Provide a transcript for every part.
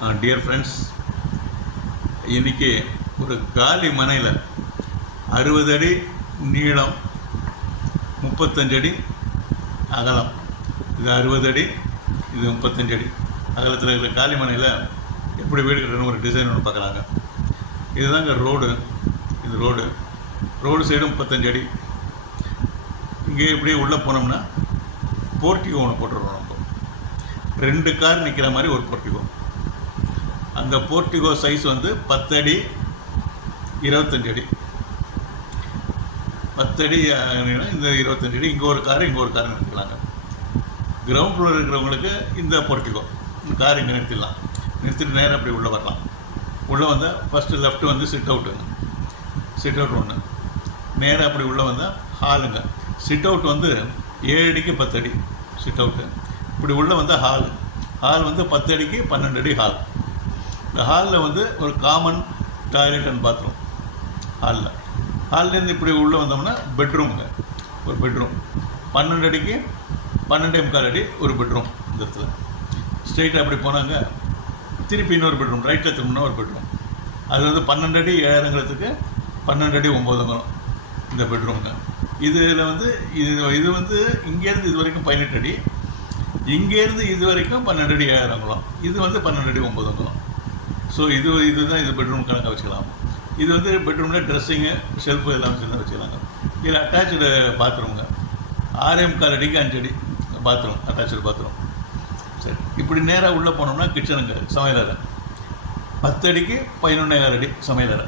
Dear friends, இன்றைக்கி ஒரு காலி மனையில் 60 அடி நீளம், 35 அடி அகலம், இது 60 அடி, இது 35 அடி அகலத்தில் இருக்கிற காலி மனையில் எப்படி வீடு கட்டணும் ஒரு டிசைன் ஒன்று பார்க்குறாங்க. இதுதாங்க ரோடு. இது ரோடு சைடும் 35 அடி. இங்கே இப்படியே உள்ளே போனோம்னா போர்ட்டிகோ ஒன்று போட்டுருவோம். நம்ம 2 கார் நிற்கிற மாதிரி ஒரு போர்ட்டிகோ. அந்த போர்ட்டிகோ சைஸ் வந்து 10 அடி 25 அடி. 10 அடி இந்த 25 அடி. இங்கே ஒரு கார் நிறுத்திக்கலாங்க. கிரவுண்ட் ஃப்ளோர் இருக்கிறவங்களுக்கு இந்த போர்ட்டிகோ கார் இங்கே நிறுத்திட்டு நேராக அப்படி உள்ளே வரலாம். உள்ளே வந்தால் ஃபஸ்ட்டு லெஃப்ட்டு வந்து சிட் அவுட் ஒன்று. நேராக அப்படி உள்ளே வந்தால் ஹாலுங்க. சிட் அவுட் வந்து 7 அடிக்கு 10 அடி சிட் அவுட்டு. இப்படி உள்ளே வந்தால் ஹால் வந்து 10 அடிக்கு 12 அடி ஹால். இந்த ஹாலில் வந்து ஒரு காமன் டாய்லெட் அண்ட் பாத்ரூம். ஹால்லேருந்து இப்படி உள்ளே வந்தோம்னா பெட்ரூமுங்க. ஒரு பெட்ரூம் 12 அடிக்கு 12.25 அடி ஒரு பெட்ரூம். இந்த இடத்துல ஸ்ட்ரெயிட்டாக அப்படி போனாங்க, திருப்பி இன்னொரு பெட்ரூம் ரைட்டில் திரும்பினா ஒரு பெட்ரூம். அது வந்து 12 அடி 7 12 அடி 9 இந்த பெட்ரூமுங்க. இதில் வந்து இது வந்து இங்கேருந்து இது வரைக்கும் 18 அடி, இங்கேருந்து இது வரைக்கும் 12 அடி 7 இது வந்து 12 அடி 9. ஸோ இதுதான் இது பெட்ரூம் கணக்காக வச்சுக்கலாம். இது வந்து பெட்ரூமில் ட்ரெஸ்ஸிங்கு ஷெல்ஃபு எல்லாம் வச்சுக்கலாங்க. இதில் அட்டாச்சு பாத்ரூமுங்க. 6.25 அடிக்கு 5 அடி பாத்ரூம், அட்டாச்சு பாத்ரூம். சரி, இப்படி நேராக உள்ளே போனோம்னா கிச்சனுங்க, சமையலறை 10 அடிக்கு 11.25 அடி சமையலறை.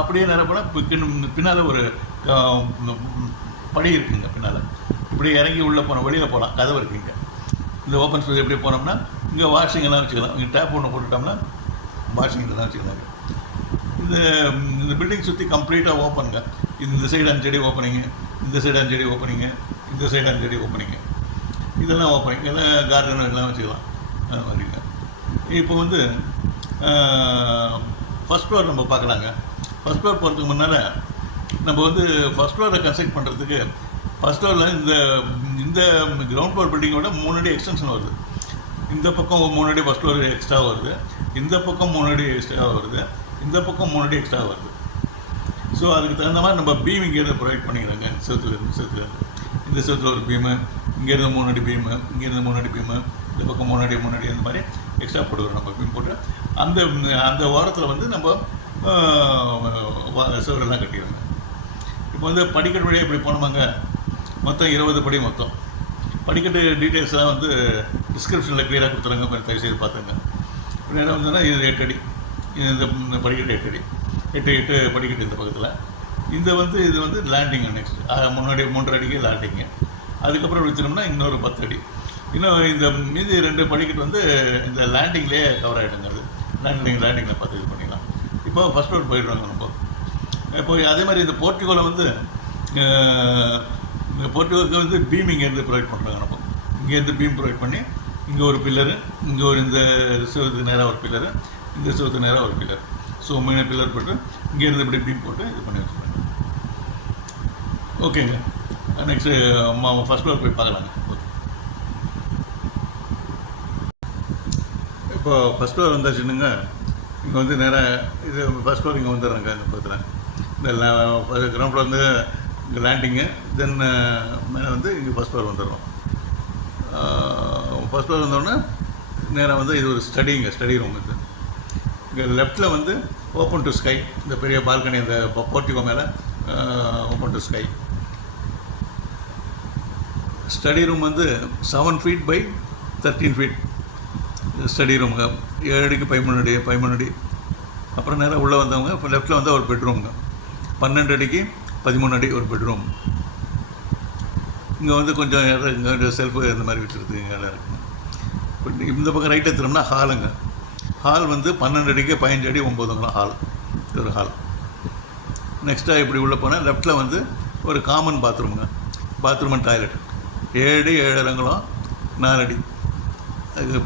அப்படியே நேராக போனால் பின்னால் ஒரு படி இருக்குங்க. பின்னால் இப்படி இறங்கி உள்ளே போனோம், வெளியில் போகலாம், கதவு இருக்குங்க. இந்த ஓப்பன் ஸ்பேஸ் எப்படி போனோம்னா இங்கே வாஷிங் எல்லாம் வச்சுக்கலாம். இங்கே டேப் ஒன்று போட்டுட்டோம்னா வாஷிங் இதெல்லாம் வச்சுக்கலாங்க. இந்த பில்டிங் சுற்றி கம்ப்ளீட்டாக ஓப்பனுங்க. இந்த சைடு 5 அடி ஓப்பனிங்கு, இந்த சைடு 5 அடி ஓப்பனிங்கு, இந்த சைடு 5 அடி ஓப்பனிங்கு, இதெல்லாம் ஓப்பனிங். இதெல்லாம் கார்டன் எல்லாம் வச்சுக்கலாம். அது மாதிரிங்க. இப்போ வந்து ஃபஸ்ட் ஃப்ளோர் நம்ம பார்க்கலாங்க. ஃபஸ்ட் ஃப்ளோர் போகிறதுக்கு முன்னால் நம்ம வந்து ஃபஸ்ட் ஃப்ளோரை கன்ஸ்ட்ரக்ட் பண்ணுறதுக்கு ஃபஸ்ட் ஃப்ளோரில் இந்த கிரவுண்ட் ஃப்ளோர் பில்டிங்கோட 3 அடி எக்ஸ்டென்ஷன் வருது. இந்த பக்கம் 3 அடி ஃபஸ்ட் ஃப்ளோர் எக்ஸ்ட்ரா வருது, இந்த பக்கம் 3 அடி எக்ஸ்ட்ரா வருது, இந்த பக்கம் 3 அடி எக்ஸ்ட்ரா வருது. ஸோ அதுக்கு தகுந்த மாதிரி நம்ம பீம் இங்கேருந்து ப்ரொவைட் பண்ணிக்கிறாங்க. செவத்துலேருந்து இந்த செவத்தில் ஒரு பீமு, இங்கேருந்து 3 அடி பீமு, இங்கேருந்து 3 அடி பீமு, இந்த பக்கம் 3 அடி அந்த மாதிரி எக்ஸ்ட்ரா போட்டுக்கிறோம். நம்ம பீம் போட்டு அந்த வாரத்தில் வந்து நம்ம செவரெல்லாம் கட்டிடுவோங்க. இப்போ வந்து படிக்கட்டு வழியாக இப்படி போனோமாங்க. மொத்தம் 20 படி. மொத்தம் படிக்கட்டு டீட்டெயில்ஸ்லாம் வந்து டிஸ்கிரிப்ஷனில் க்ளியராக கொடுத்துருங்க. தயவு செய்து பார்த்துங்க. நேரம் வந்ததுன்னா இது 8 அடி. இந்த படிக்கட்டு 8 அடி, 8 படிக்கட்டு இந்த பக்கத்தில். இது வந்து லேண்டிங்கு. நெக்ஸ்ட் 3 அடிக்கு லேண்டிங்கு. அதுக்கப்புறம் வச்சுட்டோம்னா இன்னொரு 10 அடி. இன்னும் இந்த மீதி 2 படிக்கட்டு வந்து இந்த லேண்டிங்லேயே கவர் ஆகிடுங்க. அது லேண்டிங்கில் பார்த்து இது பண்ணிக்கலாம். இப்போ ஃபஸ்ட் ஃப்ளோர் போயிடுவாங்க நம்ம. இப்போ அதே மாதிரி இந்த போர்ட்டிகோவில் வந்து இந்த போர்ட்டிகோவுக்கு வந்து பீம் இங்கேருந்து ப்ரொவைட் பண்ணுறாங்க. நம்ம இங்கேருந்து பீம் ப்ரொவைட் பண்ணி இங்கே ஒரு பில்லரு, இங்கே ஒரு இந்த சிவத்துக்கு நேராக ஒரு பில்லரு, இந்த சிவத்துக்கு நேராக ஒரு பில்லர். ஸோ 3 பில்லர் போட்டு இங்கேருந்து இப்படி பீம் போட்டு இது பண்ணி வச்சுருக்காங்க. ஓகேங்க. நெக்ஸ்ட்டு ஃபஸ்ட் ஃப்ளோர் போய் பார்க்கலாங்க. இப்போ ஃபஸ்ட் ஃப்ளோர் வந்தாச்சுன்னுங்க. இங்கே வந்து நேராக இது ஃபஸ்ட் ஃப்ளோர் இங்கே வந்துடுறாங்க. இந்த பக்கத்தில் இந்த கிரவுண்ட் ஃப்ளோர் வந்து இங்கே லேண்டிங்கு. தென் மேலே வந்து இங்கே ஃபஸ்ட் ஃப்ளோர் வந்துடுறோம். ஃபஸ்ட் ஃப்ளோர் வந்தோடனே நேராக வந்து இது ஒரு ஸ்டடி ரூம். இது இங்கே லெஃப்டில் வந்து ஓப்பன் டு ஸ்கை. இந்த பெரிய பால்கனி, இந்த போர்ட்டிகோ மேலே open to sky. Study room வந்து 7 feet by 13 feet ஸ்டடி ரூமுங்க. 7 அடிக்கு 13 அடி. அப்புறம் நேராக உள்ளே வந்தவங்க இப்போ லெஃப்ட்டில் வந்தால் ஒரு பெட்ரூமுங்க. 12 அடிக்கு 13 அடி ஒரு பெட்ரூம். இங்கே வந்து கொஞ்சம் இங்கே செல்ஃபு இந்த மாதிரி வச்சுருக்குது இடம் இருக்குங்க. இந்த பக்கம் ரைட்டில் திரும்பினா ஹாலுங்க. ஹால் வந்து 12 அடிக்கு 15 அடி 9 ஹால். இது ஒரு ஹால். நெக்ஸ்ட்டாக இப்படி உள்ளே போனால் லெஃப்ட்டில் வந்து ஒரு காமன் பாத்ரூமுங்க. பாத்ரூம் அண்ட் டாய்லெட் 7 அடி 7 4 அடி அது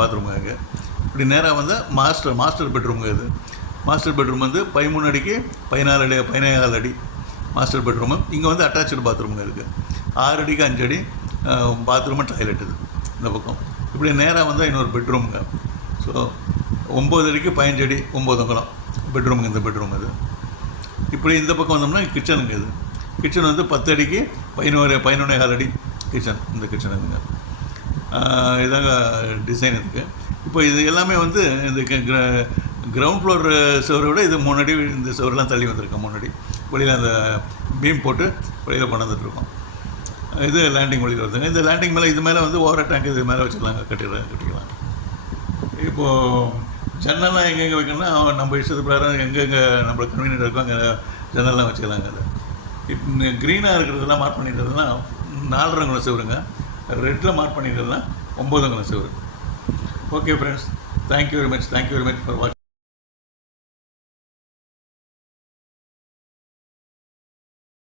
பாத்ரூமுங்க. இப்படி நேராக வந்தால் மாஸ்டர் பெட்ரூமுங்க. இது மாஸ்டர் பெட்ரூம் வந்து 13 அடிக்கு 14 அடி மாஸ்டர் பெட்ரூமு. இங்கே வந்து அட்டாச்சு பாத்ரூமுங்க இருக்குது. 6 அடிக்கு 5 அடி பாத்ரூம் அண்ட் டாய்லெட். இது இந்த பக்கம். இப்படி நேராக வந்தால் இன்னொரு பெட்ரூமுங்க. ஸோ 9 அடிக்கு 15 அடி 9 அங்குலம் பெட்ரூமுங்க. இந்த பெட்ரூம் இது. இப்படி இந்த பக்கம் வந்தோம்னா கிச்சனுங்க. இது கிச்சன் வந்து 10 அடிக்கு 11.25 அடி கிச்சன். இந்த கிச்சனுங்க இதாங்க டிசைன் இருக்குது. இப்போ இது எல்லாமே வந்து இந்த கிரவுண்ட் ஃப்ளோர் சுவரை விட இது 3 அடி இந்த சுவரெலாம் தள்ளி வந்திருக்கோம். 3 அடி வெளியில் அந்த பீம் போட்டு வெளியில் கொண்டு வந்துட்டுருக்கோம். இது லேண்டிங் வழியில் வருதுங்க. இந்த லேண்டிங் மேலே இது மேலே வந்து ஓவர் டேங்க் இது மேலே வச்சுக்கலாங்க, கட்டிக்கலாம். இப்போது ஜன்னல்லாம் எங்கெங்கே வைக்கணும்னா நம்ம இஷ்டத்துக்கு பிரகாரம் எங்கெங்கே நம்மளுக்கு கன்வீனியன்ட் இருக்கோ அங்கே ஜன்னல்லாம் வச்சுக்கலாங்க. அது இப்போ க்ரீனாக இருக்கிறதெல்லாம் மார்க் பண்ணிக்கிறதுனா 4 அங்குலம் சிவருங்க. ரெட்டில் மார்க் பண்ணிக்கிறதுனா 9 அங்குலம் சிவரு. Okay friends, thank you very much for வாட்சிங்.